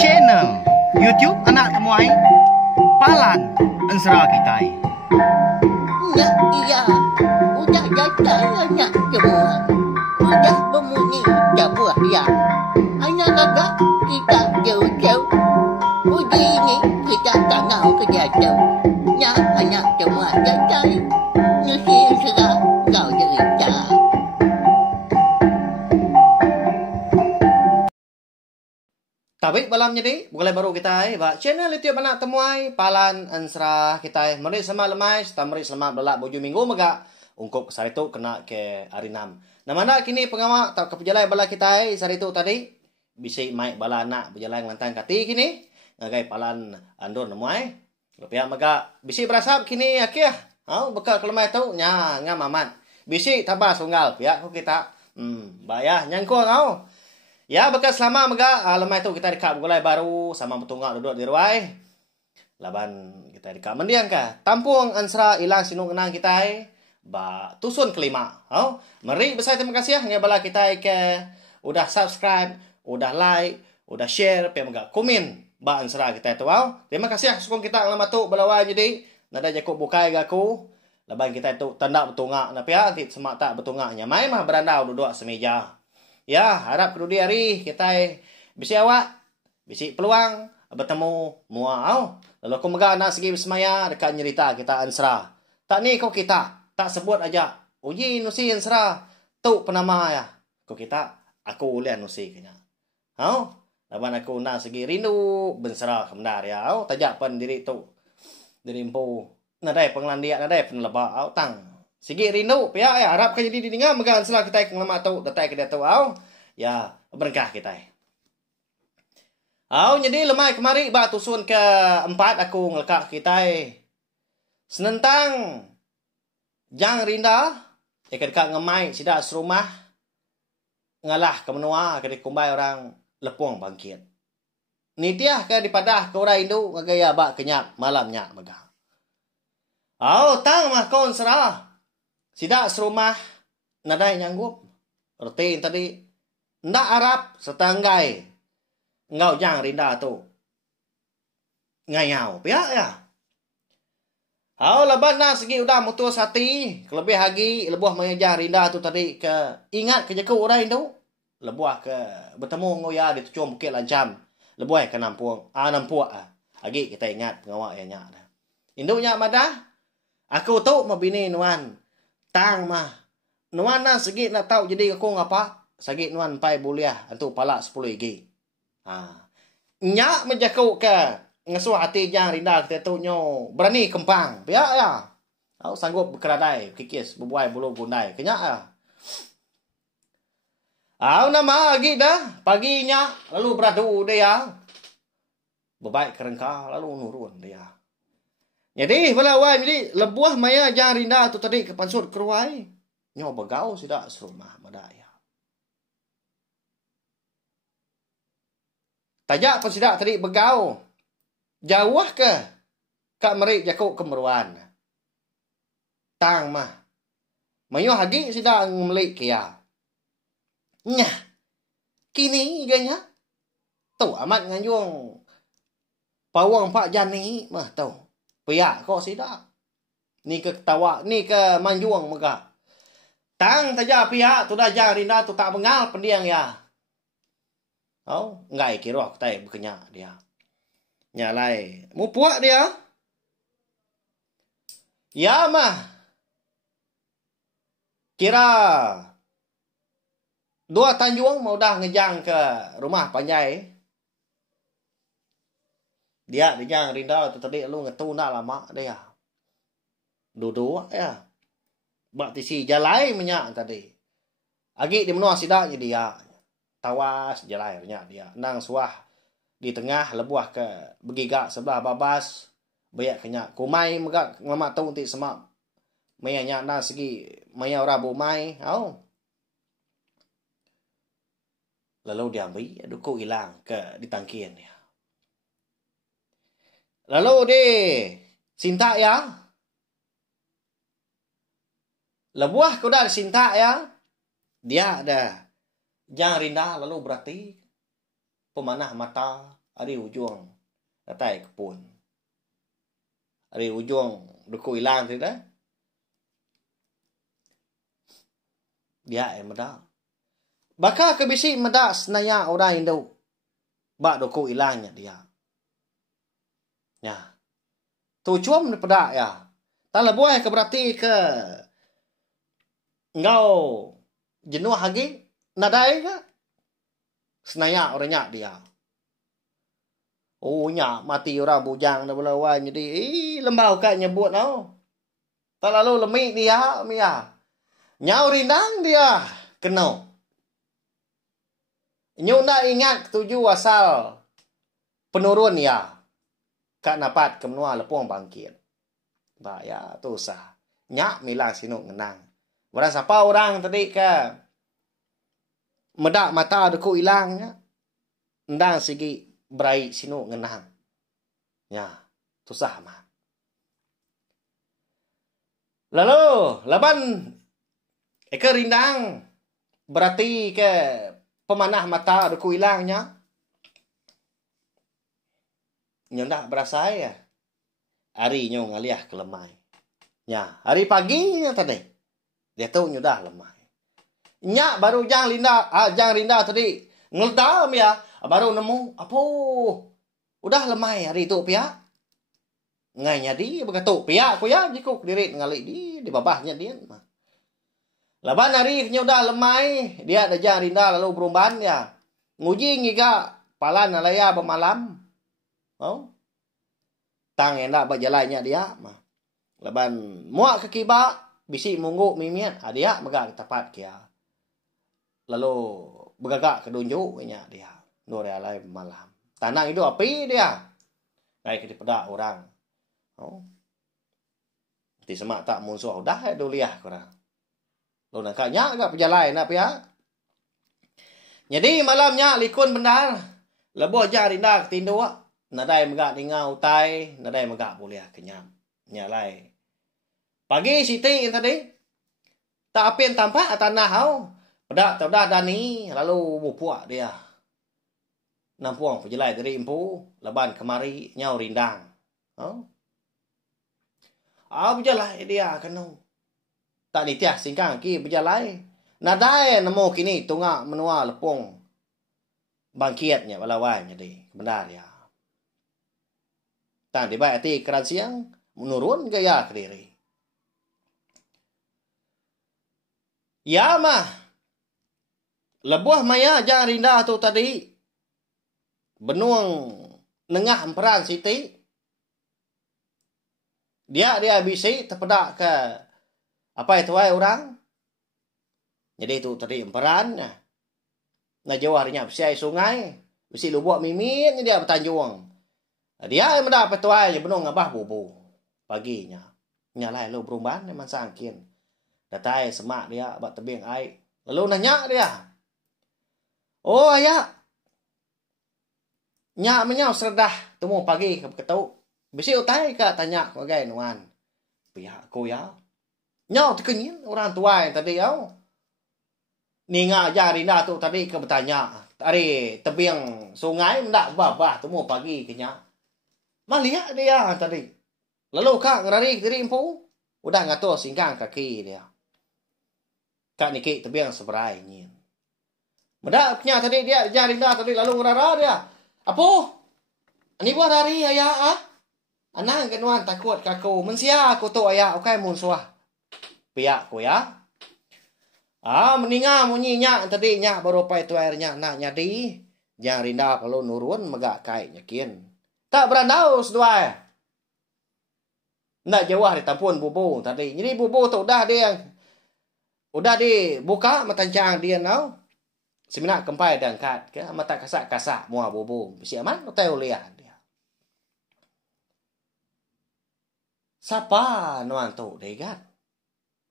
Channel YouTube Anak Temuai Palan Ensera Kitai. Ya, iya. Udah datang anak semua. Udah berbunyi sebuah ya. Anak kakak kita jauh-jauh. Uji ini kita tak mau kejatuh. Ya, anak semua datang. Nusi serah kau cerita. Tabik balam jadi mulai baru kita ba channel YouTube Anak Temuai Palan Ensera kita meri sama lemai sta meri selama belak boju minggu mega ungkup saritu kena ke hari 6. Namana kini pengamak tak kepejalai bala kita saritu tadi bisi mai bala anak berjalan lantang kati kini ngagai palan andor nemuai rupia mega bisi berasap kini akia au beka kelemai tu nya ngamaman bisi tabas unggal pihak kita bayah nyangko au. Ya, bekas selama mega lemai tu kita dekat gulai baru sama betunggak duduk di ruai. Laban kita dekat mendiang ka. Tampung Ensera ilang sinung enang kita ba tusun kelima. Oh, meri besar terima kasih ya bala kita ke udah subscribe, udah like, udah share, pe mega komen ba Ensera kita tu. Terima kasih sukong kita lama tu balawa jadi nada jaku bukai gaku. Laban kita tu tanda betunggak na pia ti semak tak betunggaknya. Mai mah berandau duduk semeja. Ya, harap kedua hari kita bisa awak, bisa peluang bertemu muau. Lalu aku megah nak segi bersemaya dekat nyerita kita Ensera. Tak ni kau kita, tak sebut aja. Uji nusi Ensera, tu penama ya. Kau kita, aku ulian nusi kena. Au, laban aku nak segi rindu bensera kemdar ya. Au, tajak pen diri tu. Diri empu. Nadai penglandiak, nadai penlebak. Au, tang. Sigi rindu pihak ya harap kan jadi didinga mega Ensera kita ke lama tu datai ke dia tu au ya berkah kita au jadi lemai kemari ba tusun ke 4 aku ngelekak kita senentang jang rinda dekat ngemai sida serumah ngalah ke menua ke dikumbai orang lepung bangkit ni dia ke dipadah ke orang Hindu ngagaya ba kenyak malamnya mega au tang mah kon Ensera sida serumah nadai nyanggup. Rutin tadi. Ndak Arab setanggai. Ngau jang rinda tu. Ngayau. Pihak ya. Hau leban na segi udah mutus hati. Kelebih lagi. Lebuah mengejah rinda tu tadi ke. Ingat ke jeku orang tu. Lebuah ke. Bertemu ngoya di tujuan Bukit Lancam. Lebuah ke Nampuang. Nampuak. Lagi kita ingat pengawak yang nyak. Indunya madah. Aku tu mabini nuan. Tang mah. Nuan na segi nak tahu jadi aku ngapa? Sagi nuan pai buliah antu pala 10 igi. Nyak menjakau ke ngasuh hati jang rinda kita tu nyo berani kempang. Biak ya. Au sanggup berkeradai kikis berbuai bulu bundai. Kenyak ya. Au nama lagi dah paginya lalu beradu dia. Bebaik kerengka lalu nurun dia. Jadi bala wai jadi lebuah maya jang rinda tu tadi ke pansur keruai. Nyo begau sida serumah madaya. Tajak pun sida tadi begau. Jauh ke kak merik jakuk kemeruan. Tang mah. Mayo hagi sida melik kia. Nyah. Kini iganya. Tu amat nganyung. Pawang Pak Jani mah tu. Pihak kok sida. Ni ke ketawa, ni ke manjuang mega. Tang saja pihak tu dah jang rinda tu tak bengal pendiang ya. Oh, ngai kira aku tai berkenyak dia. Nyalai, mu puak dia. Ya mah. Kira dua Tanjung mau dah ngejang ke rumah Panjai. Dia dijang rinda tu tadi lu ngetu nak lama dia. Duduk ya. Bak tisi jalai menyak tadi. Agi di menua sidak jadi dia. Tawas jalai menyak dia. Nang suah di tengah lebuah ke begigak sebelah babas. Bayak kenyak. Kumai megak ngelamak tu untuk semak. Maya nyak na segi maya rabu mai. Au. Lalu dia ambil duku hilang ke ditangkian dia. Lalu di Sinta ya. Lebuah ko dah Sinta ya. Dia ada jang rinda lalu berarti pemanah mata ari ujung datai kepun. Ari ujung duku ilang tu dah. Dia meda. Baka kebisi meda senaya orang Indo. Bak duku ilangnya dia. Ya. Tu cuam pada ya. Tak buai ke berarti ke engkau jenuh lagi nadai ke? Senaya orangnya dia. Oh nya mati orang bujang dah belawan jadi lembau kat nyebut tau. Tak lalu lemik dia mia. Nyau rindang dia kena. Nyu nak ingat ketuju asal penurun ya. Kak dapat ke menua lepung bangkit. Bah ya tu sah. Nyak mila sinuk ngenang. Orang siapa orang tadi ke medak mata deku ilangnya. Ndang segi berai sinuk ngenang. Ya, tu sah mah. Lalu laban eka rindang berarti ke pemanah mata deku ilangnya. Nyendak berasa ya. Hari nyo ngaliah ke lemai. Ya, hari paginya tadi. Dia tahu nyo dah lemai. Nyak baru jang rinda tadi ngeldam ya. Baru nemu apa? Udah lemai hari tu pihak. Ngai nyadi bergatuk pihak ku ya jikuk dirit ngalik di babahnya dia. Laban hari nyo dah lemai, dia ada jang rinda lalu berumban ya. Nguji ngiga palan alaya bermalam. Oh. Tang endak berjalannya dia mah. Laban muak ke kiba bisi mungguk mimian dia megak tepat kia. Lalu bergagak ke dunjuk nya dia. Nore alai malam. Tanang itu api dia. Naik ke pedak orang. Oh. Ti semak tak musuh dah duliah korang. Lo nak nya agak perjalanan nak pihak. Jadi malamnya likun benar. Lebuh jarinda ketindu nadai megak tinggal utai, nadai megak boleh kenyam. Nyalai. Pagi siti tadi. Tak apin tampak tanah hau. Pedak terdah dani lalu bupuak dia. Nampuang perjelai dari impu, leban kemari nyau rindang. Oh. Berjalai dia kena. Tak nitiah singkang ki berjalai. Nadai nemu kini tungak menua lepung. Bangkitnya balawan jadi benar ya. Tang di baik hati keran siang menurun gaya ke diri. Ya mah. Lebuah maya jangan rindah tu tadi. Benuang nengah emperan siti. Dia bisi terpedak ke apa itu orang. Jadi itu tadi emperan. Nah jauh harinya besi sungai. Bisi lubuak mimin dia bertanjung. Dia mendapat tuai benung ngabah bubu paginya. Nyalai lo berumban memang sangkin. Datai semak dia buat tebing air. Lalu nanya dia. Oh ayah. Nyak menyau serdah temu pagi ke ketuk. Bisi utai ka tanya ko gay nuan. Pihak ko ya. Nyau tekenyin orang tuai tadi au. Ninga jarina tu tadi ke bertanya. Tadi tebing sungai ndak babah temu pagi kenya. Maliak dia tadi. Lalu kak ngerari diri impu. Udah ngatur singkang kaki dia. Kak niki tebing seberai nyin. Medaknya tadi dia jarinda tadi lalu ngerara dia. Apa? Ini buat hari ayah ah? Anang kenuan takut kaku. Mensia aku tu ayah. Okai munsuah. Piak ku ya. Meninga munyinya tadi nya baru pai tu airnya nak nyadi. Jangan rinda kalau nurun megak kai nyakin. Tak berandau sedua. Ndak jauh di tampun bubu tadi. Jadi bubu tu udah dia buka matancang dia nau. Semina kempai dan kat ke mata kasak-kasak mua bubu. Bisi aman utai uliah dia. Siapa nuan tu degat?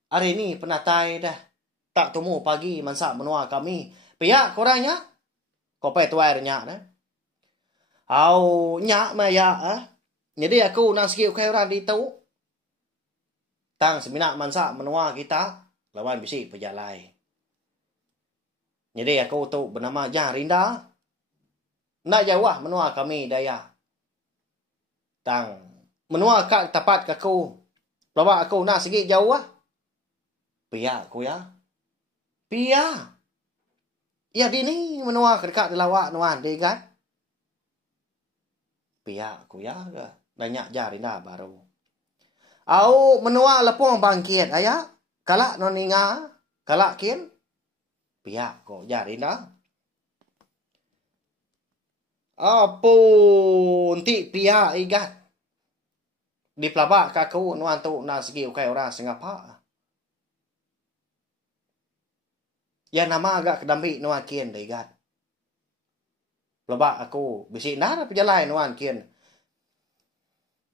Hari ni penatai dah. Tak temu pagi mansak menua kami. Pihak korangnya. Kopai tu airnya dah. Au nyak maya ah. Jadi aku nang sikit kai orang di tu. Tang semina mansa menua kita lawan bisi pejalai. Jadi aku tu bernama Jarinda. nak jauh menua kami daya. Tang menua kak tapat kaku. Pelabak aku nak sikit jauh Pia aku ya. Pia. Ya di ni menua dekat di lawak nuan dia kan. Pia aku ya. Banyak jari dah baru. Au menua lepung bangkit ayah. Kalak noninga. Kalak kin. Pia ko jari dah. Apun ti pia igat. Di pelabak kaku nuan tu na segi ukai orang Singapura. Ya nama agak kedambi nuan kian dah igat. Pelabak aku bisik dah perjalanan nuan kian.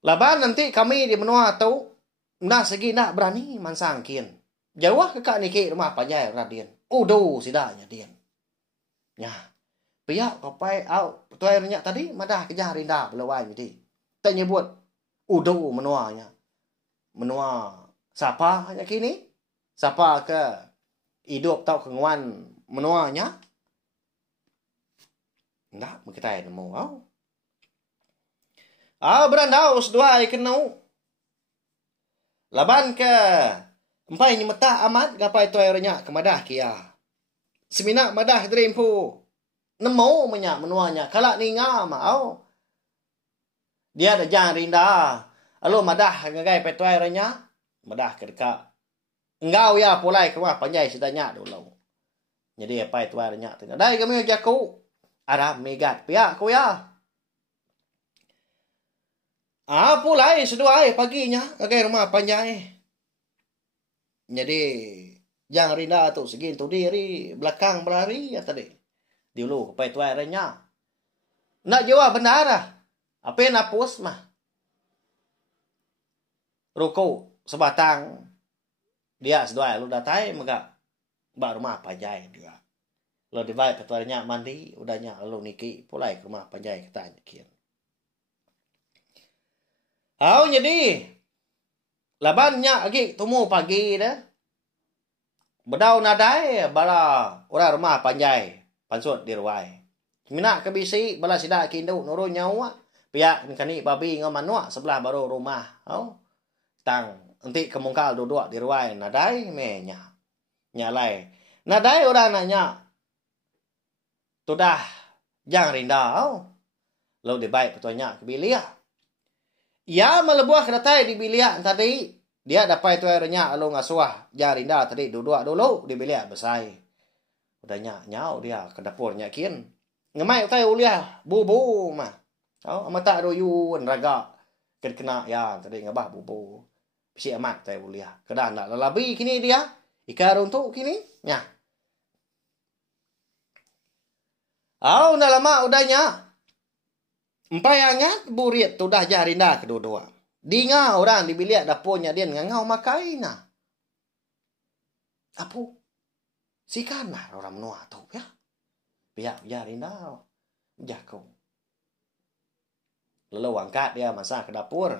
Laban nanti kami di menua tu na segi nak berani mansang kian. Jauh ke kak niki rumah panjai radien. Udu sidanya dien. Ya. Pihak kapai au tuai renyak tadi madah kejah rinda belawai mesti. Tak nyebut udu menuanya. Menua siapa hanya kini? Siapa ke hidup tau kenguan menuanya? Ndak kita nemu au. Berandaus dua kenau. Laban ke empai nyemeta amat gapai tuai renyak kemadah kia. Seminak madah drimpu. Nemu menyak menuanya. Kalak ni ngam au. Dia ada jangan rinda. Alo madah ngagai petuai renya. Madah ke dekat. Engau ya pulai ke wah panjai sidanya dulu. Jadi apa tuai renya tu. Dai kami jaku. Ada megat pihak ku ya. Pulai seduai paginya. Ngagai rumah panjai. Jadi jangan rinda tu segini tu diri belakang berlari ya tadi. Dulu kepai tuai renya. Nak jawab benar dah. Apa yang napus mah? Ruko sebatang. Dia sedua lu datai maka bak rumah panjai dia. Lo dibai petuai renya mandi udahnya lu niki pulai ke rumah panjai kita kian. Jadi labannya lagi temu pagi dah. Bedau nadai bala orang rumah panjai. Pansut di ruai. Mina kebisi bala sida kindu nurun nyawa. Pihak kani babi ngamanua sebelah baru rumah. Tang nanti kemungkal duduk di ruai nadai menya. Nyalai. Nadai orang nanya. Tudah jangan rinda. Lalu dibaik petuanya ke bilia. Ya melebuah kedatai di bilia tadi. Dia dapat tuai renya lalu ngasuah jangan rinda tadi duduk dulu di bilia besai. Udah nyau dia ke dapurnya kian. Ngemai utai uliah bubu mah. Amata doyun raga kena ya tadi ngabah bubu. Bisi amat utai uliah. Kedah nak lalabi kini dia. Ikar untuk kini. Ya. Nak lama udahnya. Empai angat burit tu dah jarinda kedua-dua. Dinga orang di bilik dapurnya dia ngangau makai na. Apa? Sikan lah orang menua tu ya. Biar jarinda. Jago. Lalu angkat dia masak ke dapur.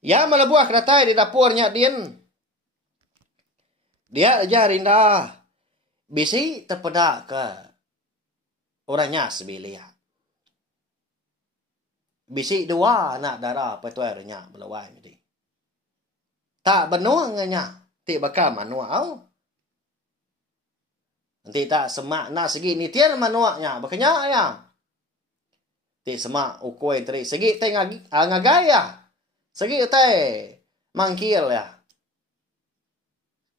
Ya melebuah keratai di dapurnya dia. Dia jarinda. Bisi terpedak ke orangnya sebelia. Bisi dua anak darah petuai renya belawai ni. Tak benuangnya. Ti bakal manual. Nanti tak semak nak segi ni tian manuaknya. Bakanya ya. Ti semak ukoi teri. Segi te ngagai ya. Segi te mangkil ya.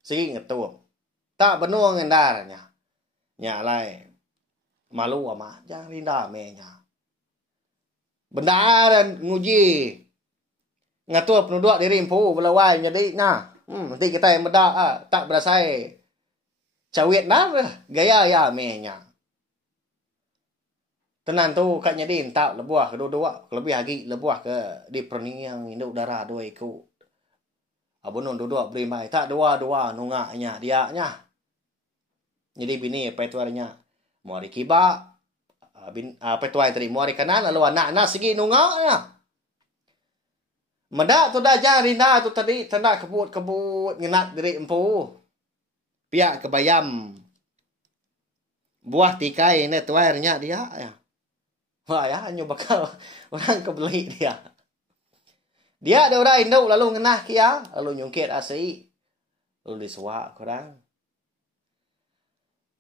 Segi ngetuang. Tak benuang ngendarnya. Nyalai. Malu ama. Jangan rinda menya. Bendaran nguji. Ngatua penduduk diri impu belawai jadi nah. Nanti kita yang bedak tak berasai. Cawit dah gaya ya menya. Tenan tu kat nyadin tak lebuah kedua-dua. Lebih lagi lebuah ke di perniang induk darah dua ikut. Abunun duduk beri mai. Tak dua-dua nungaknya dia nya. Jadi bini petuarnya. Muari kibak. Petuai tadi muari kanan lalu anak-anak segi nungaknya. Medak tu dah jarina tu tadi tanda kebut-kebut ngenat diri empu. Pihak kebayam. Buah tikai ni tuairnya dia ya. Wah ya, hanya bakal orang kebeli dia. Dia ada orang induk lalu ngenah kia, lalu nyungkit asi, lalu disuak korang.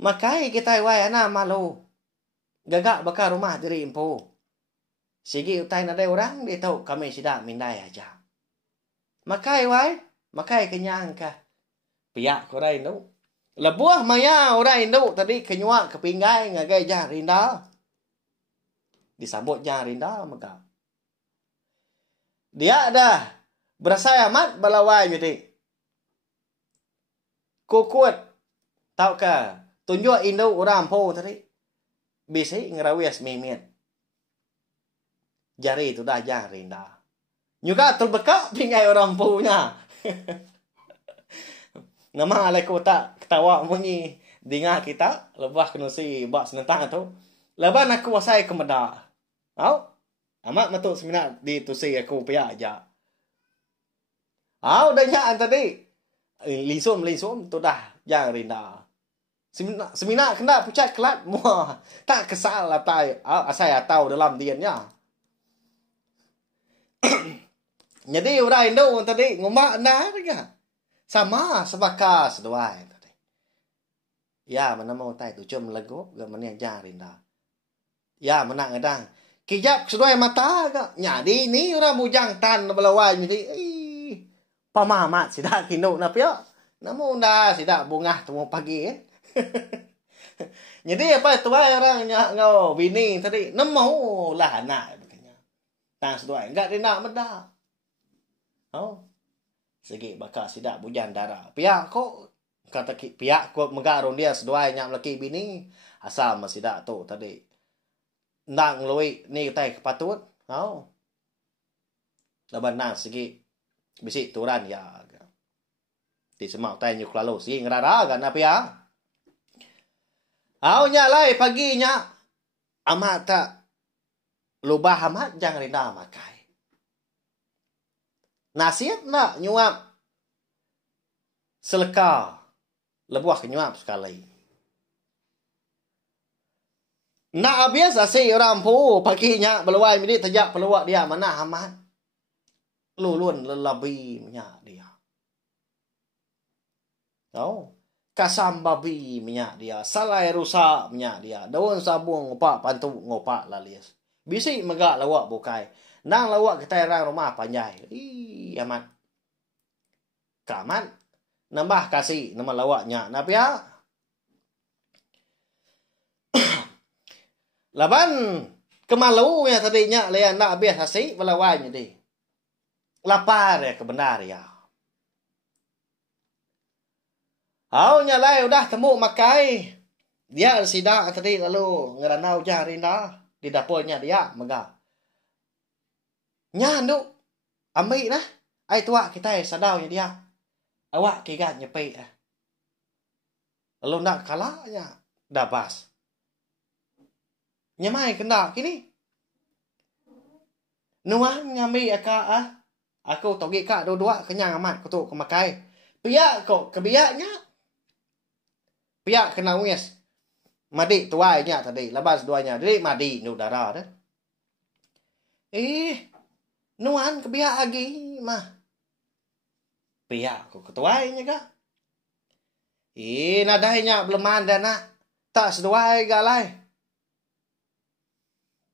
Makai kita wai ana malu. Gagak bakal rumah diri empu. Sigi utai nadai orang dia tahu kami sidak mindai aja. Makai wai, makai kenyang kah. Piak korang induk. Lebuah maya orang induk tadi kenyuak kepinggai ngagai jah rinda. Disambut jah rinda maka. Dia dah berasa amat balawai jadi. Kukuat. Tahu ke? Tunjuk induk orang po tadi. Bisa ngerawias mimit. Jari itu dah jah rinda. Juga terbekak pinggai orang punya. Nama alai kota ketawa munyi dengar kita lebah kenusi bak senentang tu. Lebah nak kuasai kemeda. Au? Amat matuk seminat di tusi aku pia aja. Au dah nyak tadi. Linsum tu dah yang rinda. Seminat kena pucat kelat muah. Tak kesal apa asai atau dalam diannya. Jadi orang Indo tadi ngomak nah juga. Sama sebakas seduai tadi. Ya mana mau tai tu cuma legup ke mana yang jang rinda. Ya mana ngadang. Kijap seduai mata ke. Nyadi ni orang bujang tan belawai jadi. Pamamat sidak kinuk na pia. Namun dah sidak bungah tu pagi Jadi apa tu orang ngau bini tadi nemu lah anak begini. Tang seduai enggak rinda medah. Oh. Segi bakal sidak bujan darah. Pihak kok kata pihak kok megarun dia seduai nyak laki bini asal masih dak tu tadi. Nang lui ni tai kepatut. Oh. Laban nang segi bisi turan ya. Di semak tai nyuk lalu segi ngerara kan apa ya? Au nya lai pagi nya amat tak lubah amat jangan rinda makai. Nasihat nak nyuap seleka lebuah kenyuap sekali. Nak biasa si orang pu paginya beluai minit tajak peluak dia mana amat. Lulun lelabi minyak dia. Oh, kasam babi minyak dia, salai rusak minyak dia, daun sabung ngopak pantu ngopak lalias. Bisi megak lawak bukai. Nang lawak kita orang rumah panjai. Amat. Kaman. Nambah kasih nama lawaknya. Napa ya? Laban kemalu yang tadinya layan nak habis kasih belawainya di. Lapar ya kebenar ya. Aunya lai udah temu makai. Dia sidak tadi lalu ngeranau jarinda di dapurnya dia megak. Nya nduk ambil lah ai tua kita sadaunya dia awak kigat nyepai lalu nak kalanya dabas nyamai kena kini nuang nyami aka aku togi kak dua-dua kenyang amat kutu kemakai piak kok kebiaknya piak kena wes madi tuainya tadi labas duanya jadi madi nu darah dah nuan kebiak lagi mah. Biak kok ketuainya kak. Nadainya belum ada nak. Tak seduai galai.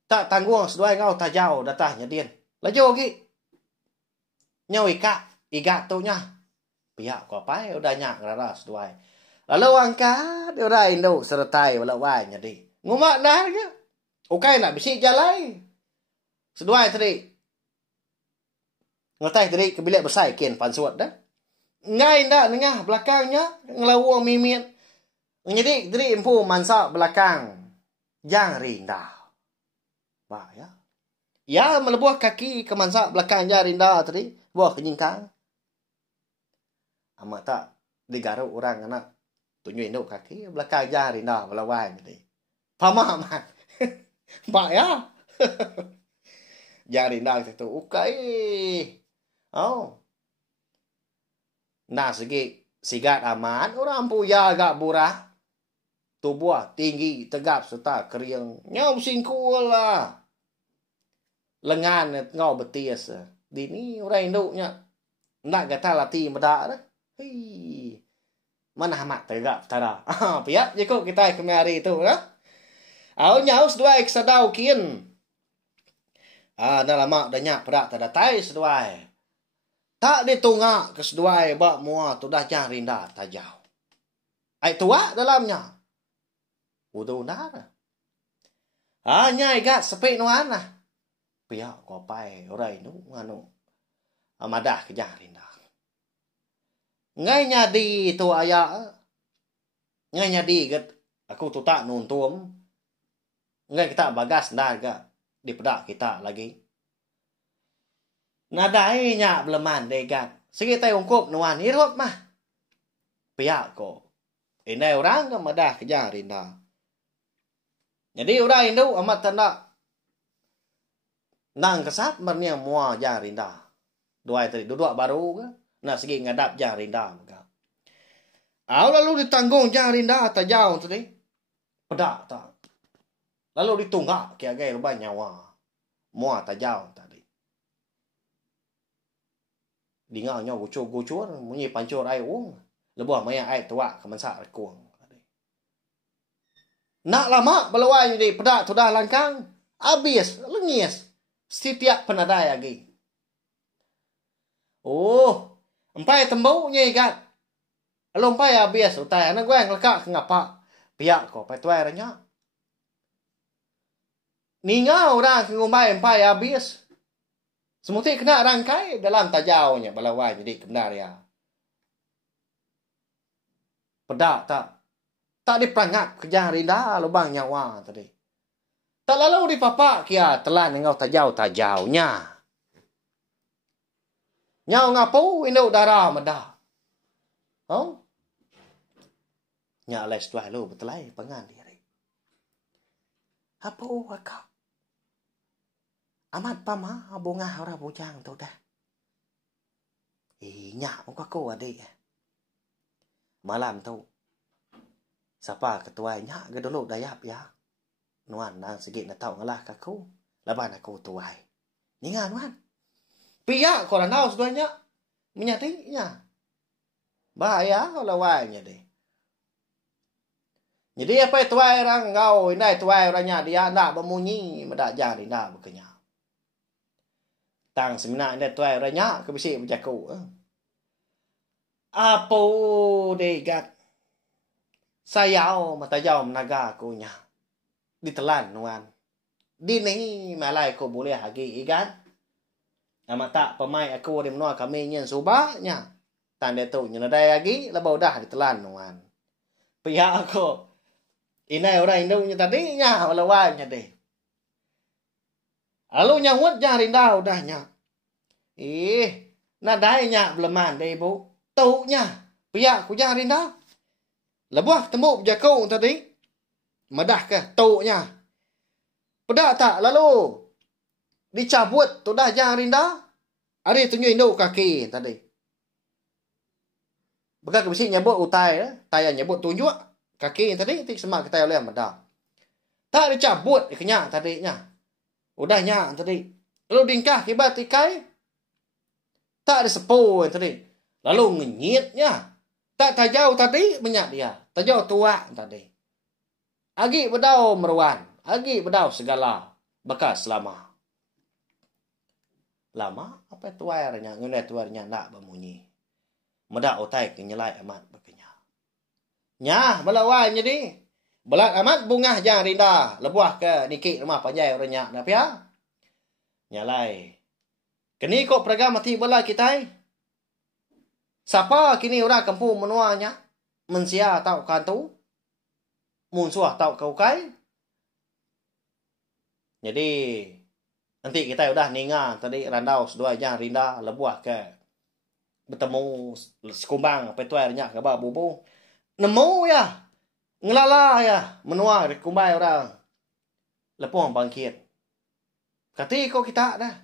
Tak tanggung seduai ngau tajau datahnya din. Laju lagi. Nyau ikat tu nya. Biak kok apa udah nyak rara seduai. Lalu angkat udah Indo sertai walawainya di. Ngumak dah ke. Okai nak bisik jalai. Seduai tadi. Ngetai tadi ke bilik besar kian pansuat dah. Ngai dah nengah belakangnya ngelawang mimit. Jadi tadi empu mansak belakang yang rinda. Wah ya. Ya melebuah kaki ke mansak belakang yang rinda tadi. Buah kenyingkang. Amat tak digaruk orang anak. Tunjuk induk kaki belakang yang rinda belawai tadi. Pama amat. Pak ya. Yang rinda itu. Ukai. Oh. Nah segi sigat aman orang puya agak burah. Tubuh tinggi tegap serta keriang. Nyau singkul lah. lengan ngau betias. Dini orang induknya nak kata lati medak dah. Hei. Mana hamat tegak tara. Piak je kok kita kemari tu lah. Au nyau seduai kesadau kian. Dah lama dah nyak pedak tada tai seduai. Tak ditungak ke seduai bak mua tu dah jang rinda tajau. Ai tua dalamnya. Udah dah. Nyai gat sepik nuan lah. Piak ko pai orai nu nganu. Amadah ke jang rinda. Ngai nyadi tu ayak. Ngai nyadi gat aku tu tak nun tuam. Ngai kita bagas dah ga di pedak kita lagi. Nadai nya beleman degat. Segi tai ungkup nuan hirup mah. Piak ko. Inai orang amadah ke jang rinda. Jadi orang Hindu amat tanda nang kesat mernia mua jang rinda. Dua tadi duduk baru ke? Nak segi ngadap jang rinda maka. Lalu ditanggung jang rinda tajau tadi. Pedak tak. Lalu ditunggak kiagai rubah nyawa. Mua tajau tadi. Dingaunya gucur-gucur munyi pancur ai uang. Lebuh maya ai tua kemensak rekuang. Nak lama belawai jadi pedak tu dah langkang. Habis, lengis. Setiap penadai lagi. Oh, empai tembaunya ikat. Lalu empai habis. Utai, anak gue yang lekak ngapa. Piak kau, pai tuai ranya. Ningau orang ngumpai empai habis. Semuti kena rangkai dalam tajaunya. Belawai jadi kebenar ya. Pedak tak. Tak diperangat ke jang rinda lubang nyawa tadi. Tak lalu dipapak kia telan engkau tajau-tajaunya. Nyau ngapu induk darah medah. Oh? Nyak les tuai lu betelai pengan diri. Apa akak? Amat pama bunga ora bujang tu dah. Nyak muka aku adik. Malam tu. Siapa ketuanya ke dulu dayap ya. Nuan nang segit na tau ngalah kaku. Laban aku tuai. Ningan nuan. Pia ko ranau seduanya. Menyatinya. Bahaya lawainya deh. Jadi apa tuai orang ngau indai tuai orangnya dia nak bemunyi medak jari nak bekenya. Tang semina indai tuai orangnya ke bisi berjaku. Apa degat. Sayau matajau menaga akunya. Ditelan nuan. Dini malai ko boleh hagi ikan. Amat tak pemai aku di menua kami nyen subaknya. Tanda tu nyenadai lagi lebau dah ditelan nuan. Pihak aku. Inai orang Hindunya tadinya walawanya deh. Lalu nyawut jang rinda udahnya. Nadainya beleman deh ibu. Taunya. Pihak ku jang rinda. Lebuah tembuk jakau tadi. Madah ke taunya. Pedak tak lalu. Dicabut tu dah jang rinda. Hari tunjuk induk kaki tadi. Bekas kebisi nyebut utai. Taya nyebut tunjuk. Kaki tadi. Tik semak kita oleh madah. Tak dicabut. Kenyak tadi nya. Udah nyak tadi. Lalu dingkah kibat tikai. Tak disepuh tadi. Lalu ngenyitnya. Tak tajau tadi minyak dia. Tajau tua tadi. Agi bedau meruan. Agi bedau segala. Bekas lama. Lama? Apa tuarnya? Ngunai tuarnya nak bemunyi. Medak otai kenyelai amat berkenya. Nyah belawai jadi. Belat amat bungah jang rinda. Lebuah ke nikik rumah panjai orangnya. Napia? Nyalai. Kini kok peragam mati bela kita. Siapa kini orang kampung menuanya? Mensia tau kantu? Munsuah tau kau kai? Jadi, nanti kita udah ninga tadi randau sedua jang rinda lebuah ke bertemu sekumbang petuarnya ke ba bubu. Nemu ya. Ngelala ya menua kumbai orang. Lepuang bangkit. Kati kau kita dah.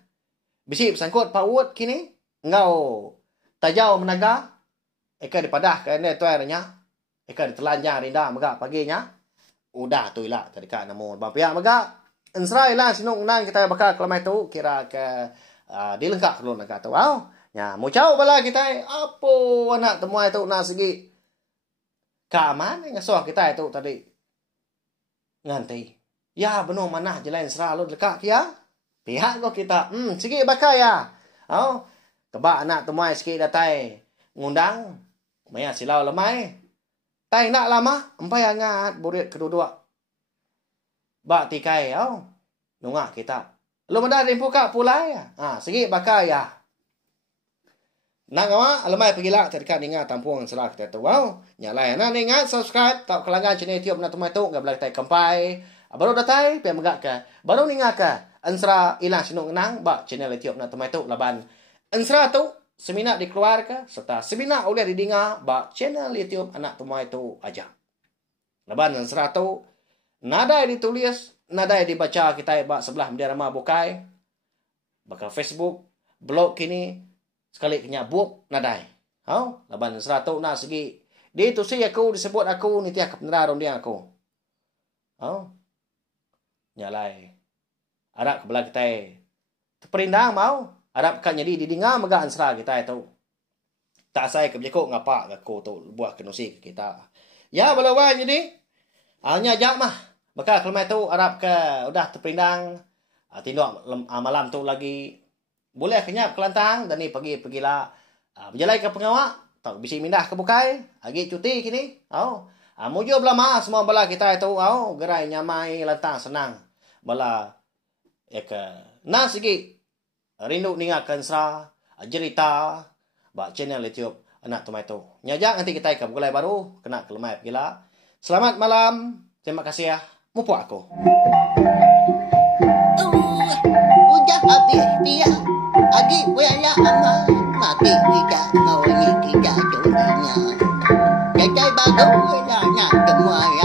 Bisi bersangkut paut kini. Engau tajau menaga. Eka dipadah ke ini tuarnya. Eka ditelanjang rinda megak paginya. Udah tu ilah tadi kak nemu bang pihak megak. ensra ilang sinong nang kita bakal kelamai tu kira ke dilengkap dulu nak tu. Nya mu cau bala kita apa anak temuai tu nak segi keaman ngasuh kita itu tadi nganti. Ya benar mana jalan ensra lu dekat kia. Pihak kau kita. Segi bakal ya. Kebak anak temuai sikit datai ngundang. Maya silau lemai. Tai nak lama, empai angat burit kedua-dua. Bak tikai, nungak kita. Lu mendah rimpuka pulai ya. Segi bakal ya. Nak awak, lemai pergi lah terdekat ingat tampuang serah kita tu. Nyalai nak ingat subscribe, tak kelanggan channel YouTube nak temui tu, enggak boleh tai kempai. Baru datai, pian megak ke. Baru ningat ke. Ensra ilang sinung nang, bak channel YouTube nak temui tu laban. Ensra tu seminar dikeluarkan serta seminar oleh didengar bak channel YouTube anak temuai itu aja. Laban ensra tu nadai ditulis, nadai dibaca kita bak sebelah media ramah bukai. Bakal Facebook, blog kini sekali kena book nadai. Laban ensra tu nak segi dia tu si aku disebut aku ni tiak kebenaran dia aku. Nyalai. Arak kebelah kita terperindang mau. Harap kan jadi didengar megak ensra kita itu. Tak saya kebjekok ngapa aku tu buah kenusi kita. Ya balawan jadi. Hanya jak mah. Bakal kelemai tu harap ke udah terperindang. Tindak malam tu lagi. Boleh kenyap kelantang dan ni pergilah. Berjalan ke pengawak. Tak bisa mindah ke bukai. Lagi cuti kini. Mujo belama semua bala kita itu. Gerai nyamai lantang senang. Bala ya ke nah sikit. Rindu ningakan ensra, cerita, bak channel YouTube anak temuai tu. Nyajak nanti kita ikan gulai baru, kena kelemai gila. Selamat malam, terima kasih ya. Mupu aku. Udah habis dia. Adik wala amat. Mati kita mau ni kita jodinya. Jadi baru nak temuai